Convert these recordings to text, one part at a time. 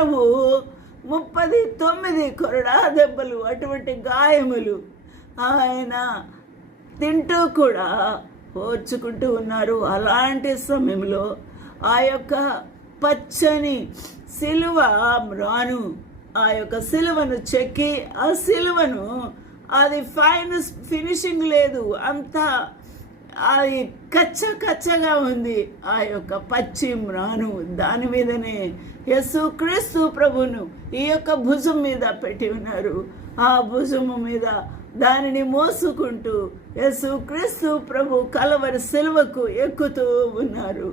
ప్రభు 39 కొరడా దెబ్బలు, అటువంటి గాయములు ఆయన తింటూ కూడా ఓర్చుకుంటూ ఉన్నారు. అలాంటి సమయంలో ఆ యొక్క పచ్చని సిలువ మ్రాను, ఆ యొక్క సిలువను చెక్కి, ఆ సిలువను అది ఫినిషింగ్ లేదు, అంతా అది కచ్చగా ఉంది. ఆ యొక్క పచ్చి మ్రాను దాని మీదనే యేసుక్రీస్తు ప్రభును ఈ యొక్క భుజం మీద పెట్టి ఉన్నారు. ఆ భుజము మీద దానిని మోసుకుంటూ యేసుక్రీస్తు ప్రభు కలవరి సిలువకు ఎక్కుతూ ఉన్నారు,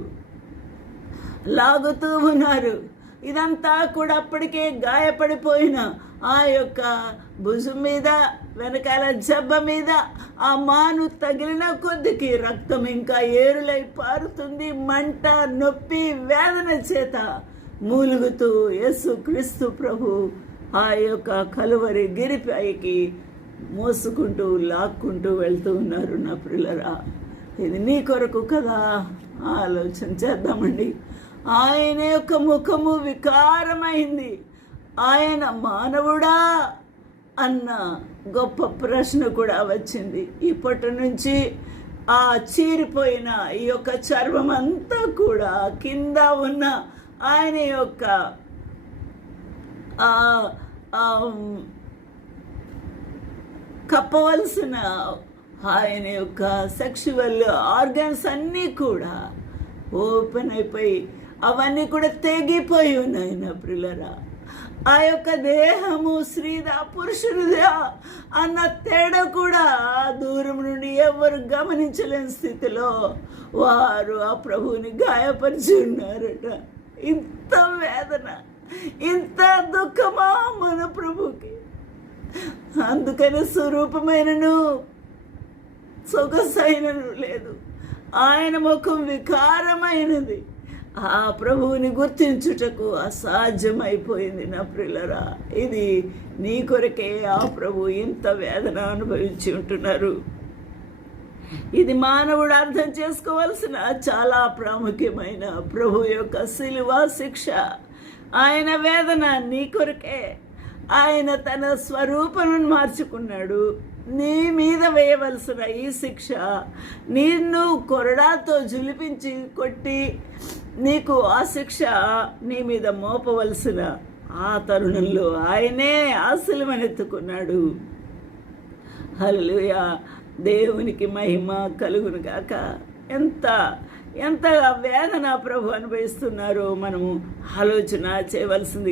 లాగుతూ ఉన్నారు. ఇదంతా కూడా అప్పటికే గాయపడిపోయిన ఆ యొక్క భుజం మీద, వెనకాల జబ్బ మీద ఆ మాను తగిలిన కొద్దికి రక్తం ఇంకా ఏరులై పారుతుంది. మంట, నొప్పి, వేదన చేత మూలుగుతూ యేసుక్రీస్తు ప్రభు ఆ యొక్క కలువరి గిరిపైకి మోసుకుంటూ లాక్కుంటూ వెళ్తూ ఉన్నారు. నా ప్రియులరా, ఇది నీ కొరకు కదా, ఆలోచన చేద్దామండి. ఆయన యొక్క ముఖము వికారమైంది. ఆయన మానవుడా అన్న గొప్ప ప్రశ్న కూడా వచ్చింది. ఇప్పటి నుంచి ఆ చీరిపోయిన ఈ యొక్క చర్మం అంతా కూడా కింద ఉన్న ఆయన యొక్క కప్పవలసిన ఆయన యొక్క సెక్షువల్ ఆర్గన్స్ అన్నీ కూడా ఓపెన్ అయిపోయి అవన్నీ కూడా తెగిపోయి ఉన్నాయి. నా ప్రియులరా, ఆ యొక్క దేహము స్త్రీదా పురుషునిదా అన్న తేడా కూడా దూరం నుండి ఎవరు గమనించలేని స్థితిలో వారు ఆ ప్రభువుని గాయపరిచి ఉన్నారట. ఇంత వేదన, ఇంత దుఃఖమా మన ప్రభుకి. అందుకని స్వరూపమైనను సొగసైనను లేదు, ఆయన ముఖం వికారమైనది. ఆ ప్రభువుని గుర్తించుటకు అసాధ్యమైపోయింది. నా ప్రియులరా, ఇది నీ కొరకే ఆ ప్రభు ఇంత వేదన అనుభవించి ఉంటున్నారు. ఇది మానవుడు అర్థం చేసుకోవాల్సిన చాలా ప్రాముఖ్యమైన ప్రభు యొక్క సిలువ శిక్ష. ఆయన వేదన నీ కొరకే. ఆయన తన స్వరూపమును మార్చుకున్నాడు. నీ మీద వేయవలసిన ఈ శిక్ష, నిన్ను కొరడాతో జులిపించి కొట్టి నీకు ఆ శిక్ష నీ మీద మోపవలసిన ఆ తరుణంలో ఆయనే ఆ సిలువనెత్తుకున్నాడు. హల్లెలూయా, దేవునికి మహిమ కలుగును గాక. ఎంత వేదన ప్రభు అనుభవిస్తున్నారో మనము ఆలోచన చేయవలసింది.